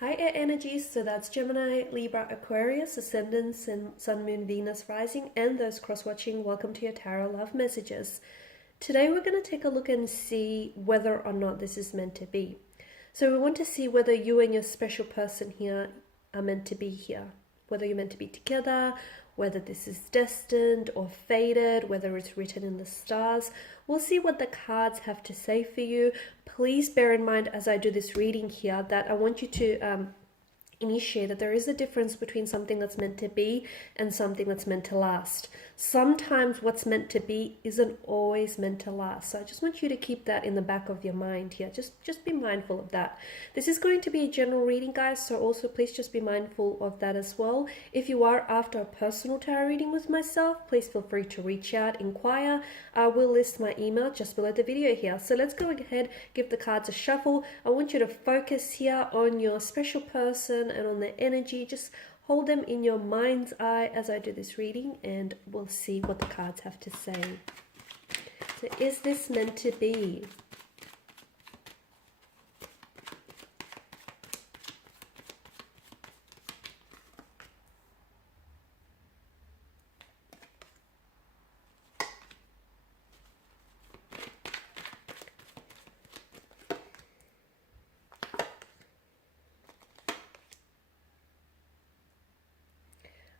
Hi Air Energies, so that's Gemini, Libra, Aquarius, Ascendant, Sun, Moon, Venus, Rising, and those cross-watching. Welcome to your Tarot Love Messages. Today we're going to take a look and see whether or not this is meant to be. So we want to see whether you and your special person here are meant to be here. Whether you're meant to be together, whether this is destined or fated, whether it's written in the stars. We'll see what the cards have to say for you. Please bear in mind as I do this reading here that I want you to initiate that there is a difference between something that's meant to be and something that's meant to last. Sometimes what's meant to be isn't always meant to last. So I just want you to keep that in the back of your mind here. Just be mindful of that. This is going to be a general reading, guys, so also please just be mindful of that as well. If you are after a personal tarot reading with myself, please feel free to reach out, inquire. I will list my email just below the video here. So let's go ahead, give the cards a shuffle. I want you to focus here on your special person and on their energy. Just hold them in your mind's eye as I do this reading, and we'll see what the cards have to say. So is this meant to be?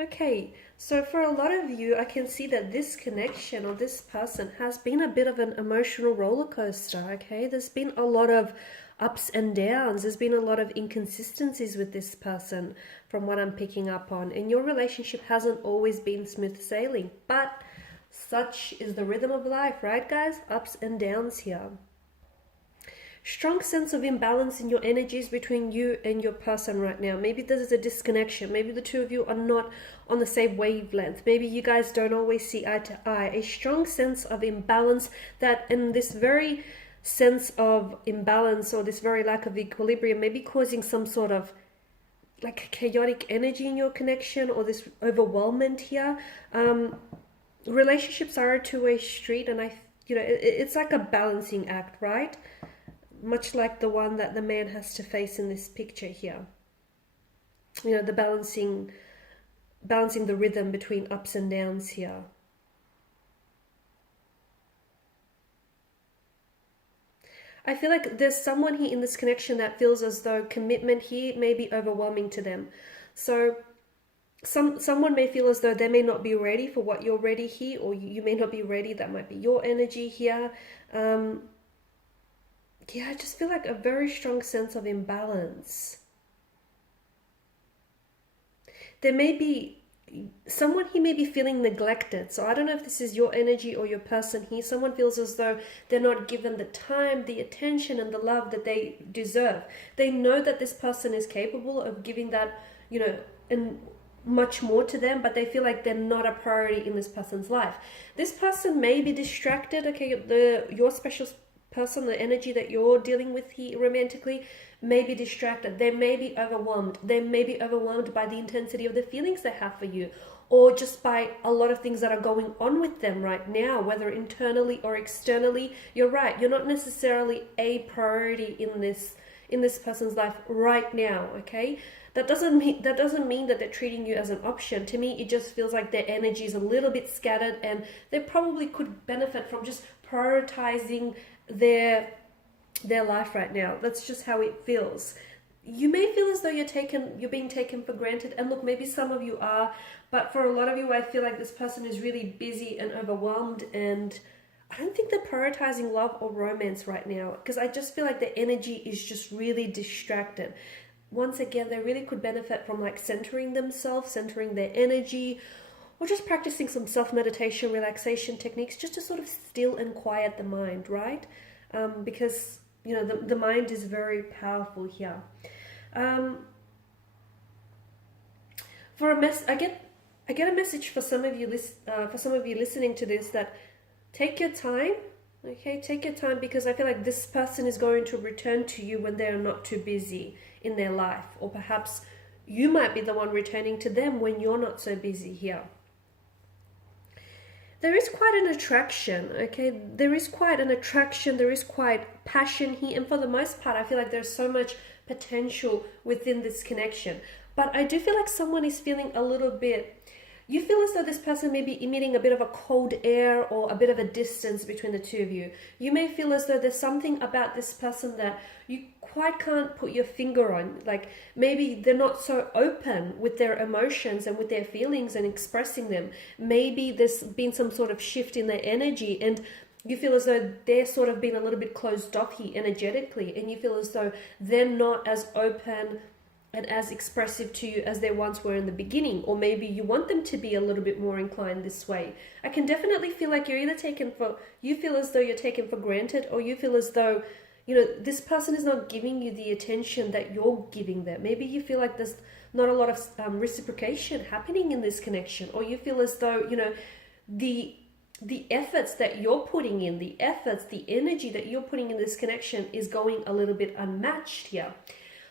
Okay, so for a lot of you, I can see that this connection or this person has been a bit of an emotional roller coaster, okay? There's been a lot of ups and downs. There's been a lot of inconsistencies with this person from what I'm picking up on. And your relationship hasn't always been smooth sailing, but such is the rhythm of life, right, guys? Ups and downs here. Strong sense of imbalance in your energies between you and your person right now. Maybe there's a disconnection. Maybe the two of you are not on the same wavelength. Maybe you guys don't always see eye to eye. A strong sense of imbalance that, in this very sense of imbalance or this very lack of equilibrium, may be causing some sort of like chaotic energy in your connection or this overwhelmment here. Relationships are a two-way street, and it's like a balancing act, right? Much like the one that the man has to face in this picture here. You know, the balancing the rhythm between ups and downs here. I feel like there's someone here in this connection that feels as though commitment here may be overwhelming to them. So someone may feel as though they may not be ready for what you're ready here, or you may not be ready. That might be your energy here. Yeah, I just feel like a very strong sense of imbalance. There may be someone here may be feeling neglected. So I don't know if this is your energy or your person here. Someone feels as though they're not given the time, the attention, and the love that they deserve. They know that this person is capable of giving that, and much more to them, but they feel like they're not a priority in this person's life. This person may be distracted. Okay, your special person, the energy that you're dealing with here romantically, may be distracted. They may be overwhelmed. They may be overwhelmed by the intensity of the feelings they have for you, or just by a lot of things that are going on with them right now, whether internally or externally. You're right, you're not necessarily a priority in this person's life right now, okay? That doesn't mean that they're treating you as an option. To me, it just feels like their energy is a little bit scattered, and they probably could benefit from just prioritizing their life right now. That's just how it feels. You may feel as though you're being taken for granted, and look, maybe some of you are, but for a lot of you, I feel like this person is really busy and overwhelmed, and I don't think they're prioritizing love or romance right now, because I just feel like the energy is just really distracted. Once again, they really could benefit from like centering themselves, centering their energy, or just practicing some self-meditation, relaxation techniques, just to sort of still and quiet the mind, right? Because, the mind is very powerful here. I get a message for some of you listening to this, that take your time, okay? Take your time, because I feel like this person is going to return to you when they are not too busy in their life, or perhaps you might be the one returning to them when you're not so busy here. There is quite an attraction, okay? There is quite passion here, and for the most part, I feel like there's so much potential within this connection. But I do feel like someone is feeling a little bit, you feel as though this person may be emitting a bit of a cold air or a bit of a distance between the two of you. You may feel as though there's something about this person that you quite can't put your finger on. Like maybe they're not so open with their emotions and with their feelings and expressing them. Maybe there's been some sort of shift in their energy, and you feel as though they're sort of being a little bit closed off here energetically, and you feel as though they're not as open and as expressive to you as they once were in the beginning. Or maybe you want them to be a little bit more inclined this way. I can definitely feel like you're either you feel as though you're taken for granted, or you feel as though, you know, this person is not giving you the attention that you're giving them. Maybe you feel like there's not a lot of reciprocation happening in this connection, or you feel as though, you know, the efforts that you're putting in, the energy that you're putting in this connection is going a little bit unmatched here.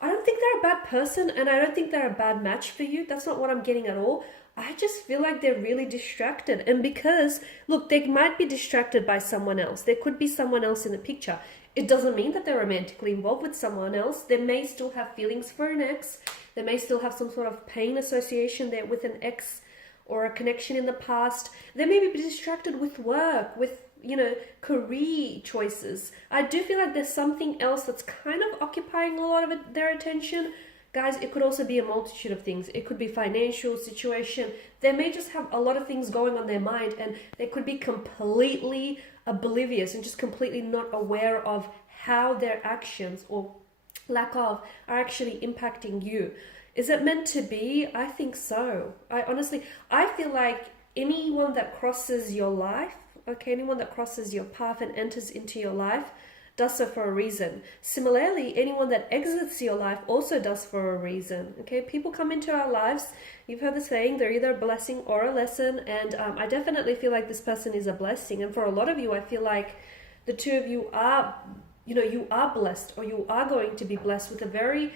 I don't think they're a bad person, and I don't think they're a bad match for you. That's not what I'm getting at all. I just feel like they're really distracted. And because, look, they might be distracted by someone else. There could be someone else in the picture. It doesn't mean that they're romantically involved with someone else. They may still have feelings for an ex. They may still have some sort of pain association there with an ex or a connection in the past. They may be distracted with work, with, you know, career choices. I do feel like there's something else that's kind of occupying a lot of their attention. Guys, it could also be a multitude of things. It could be financial situation. They may just have a lot of things going on their mind, and they could be completely oblivious and just completely not aware of how their actions or lack of are actually impacting you. Is it meant to be? I think so. I feel like anyone that crosses your life, okay, anyone that crosses your path and enters into your life does so for a reason. Similarly, anyone that exits your life also does for a reason. Okay, people come into our lives. You've heard the saying, they're either a blessing or a lesson. And I definitely feel like this person is a blessing. And for a lot of you, I feel like the two of you are, you know, you are blessed, or you are going to be blessed with a very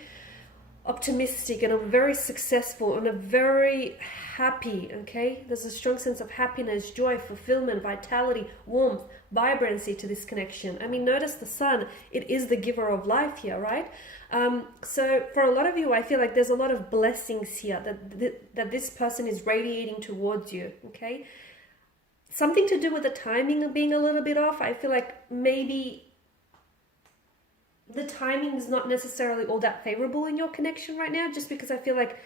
optimistic and a very successful and a very happy, okay? There's a strong sense of happiness, joy, fulfillment, vitality, warmth, vibrancy to this connection. I mean, notice the sun, it is the giver of life here, right? So for a lot of you, I feel like there's a lot of blessings here that this person is radiating towards you, okay? Something to do with the timing of being a little bit off. I feel like maybe the timing is not necessarily all that favorable in your connection right now, just because I feel like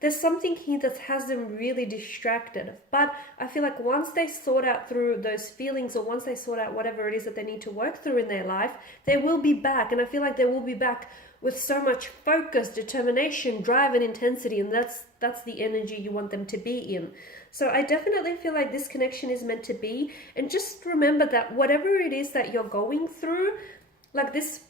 there's something here that has them really distracted. But I feel like once they sort out through those feelings, or once they sort out whatever it is that they need to work through in their life, they will be back. And I feel like they will be back with so much focus, determination, drive, and intensity. And that's the energy you want them to be in. So I definitely feel like this connection is meant to be. And just remember that whatever it is that you're going through, like this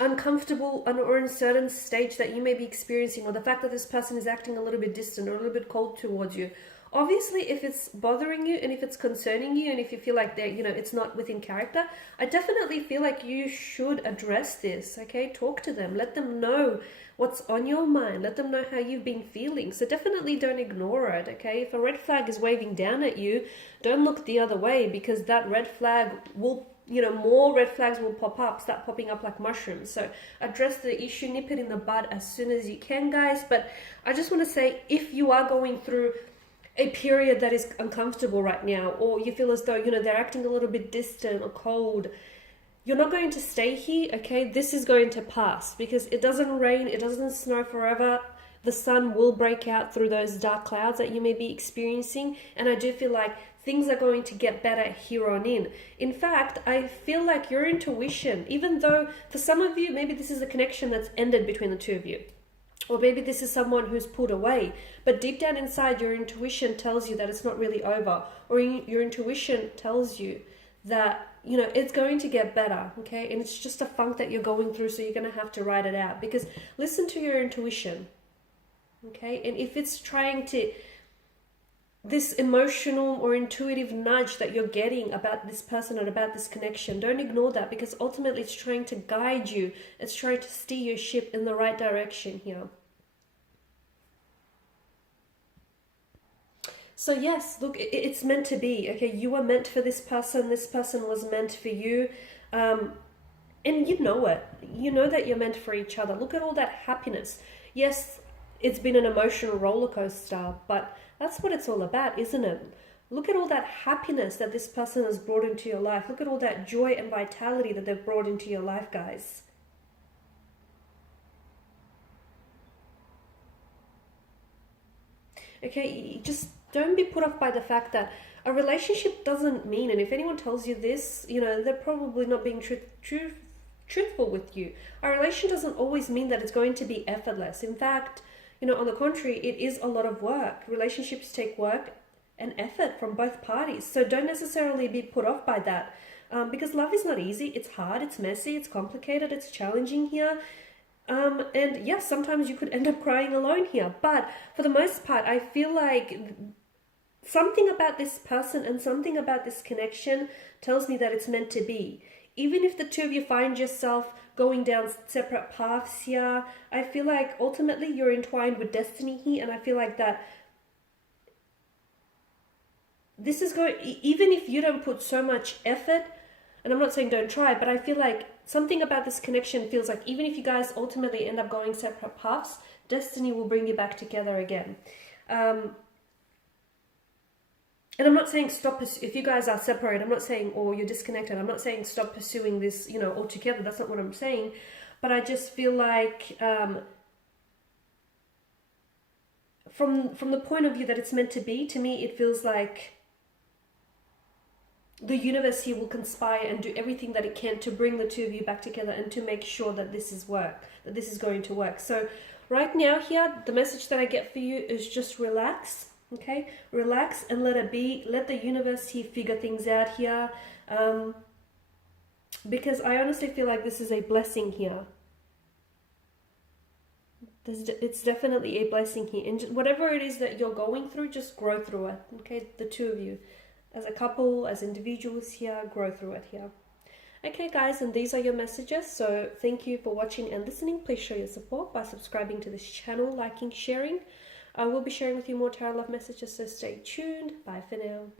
uncomfortable or uncertain stage that you may be experiencing, or the fact that this person is acting a little bit distant or a little bit cold towards you, obviously if it's bothering you and if it's concerning you and if you feel like they're, you know, it's not within character, I definitely feel like you should address this. Okay, talk to them, let them know what's on your mind, let them know how you've been feeling. So definitely don't ignore it. Okay, if a red flag is waving down at you, don't look the other way, because that red flag will, you know, more red flags will start popping up like mushrooms. So address the issue, nip it in the bud as soon as you can, guys. But I just want to say, if you are going through a period that is uncomfortable right now, or you feel as though, you know, they're acting a little bit distant or cold, you're not going to stay here, okay? This is going to pass, because it doesn't rain, it doesn't snow forever. The sun will break out through those dark clouds that you may be experiencing. And I do feel like things are going to get better here on in. In fact, I feel like your intuition, even though for some of you, maybe this is a connection that's ended between the two of you, or maybe this is someone who's pulled away, but deep down inside, your intuition tells you that it's not really over, or your intuition tells you that, you know, it's going to get better, okay? And it's just a funk that you're going through, so you're going to have to ride it out, because listen to your intuition, okay? And if it's trying to, this emotional or intuitive nudge that you're getting about this person and about this connection, don't ignore that, because ultimately it's trying to guide you. It's trying to steer your ship in the right direction here. So yes, look, it's meant to be, okay? You were meant for this person was meant for you. And you know it. You know that you're meant for each other. Look at all that happiness. Yes, it's been an emotional roller coaster, but that's what it's all about, isn't it? Look at all that happiness that this person has brought into your life. Look at all that joy and vitality that they've brought into your life, guys. Okay, just don't be put off by the fact that a relationship doesn't mean, and if anyone tells you this, they're probably not being truthful with you. A relation doesn't always mean that it's going to be effortless. In fact, on the contrary, it is a lot of work. Relationships take work and effort from both parties. So don't necessarily be put off by that. Because love is not easy. It's hard, it's messy, it's complicated, it's challenging here. And yes, sometimes you could end up crying alone here. But for the most part, I feel like something about this person and something about this connection tells me that it's meant to be. Even if the two of you find yourself going down separate paths here, I feel like ultimately you're entwined with destiny here, and I feel like that this is going, even if you don't put so much effort, and I'm not saying don't try, but I feel like something about this connection feels like even if you guys ultimately end up going separate paths, destiny will bring you back together again. And I'm not saying stop, if you guys are separated, I'm not saying, or you're disconnected, I'm not saying stop pursuing this, altogether. That's not what I'm saying. But I just feel like from the point of view that it's meant to be, to me, it feels like the universe here will conspire and do everything that it can to bring the two of you back together and to make sure that this is going to work. So right now here, the message that I get for you is just relax. Okay, relax and let it be. Let the universe here figure things out here, because I honestly feel like this is a blessing here. It's definitely a blessing here, and whatever it is that you're going through, just grow through it. Okay, the two of you, as a couple, as individuals here, grow through it here. Okay guys, and these are your messages. So thank you for watching and listening. Please show your support by subscribing to this channel, liking, sharing. I will be sharing with you more tarot love messages, so stay tuned. Bye for now.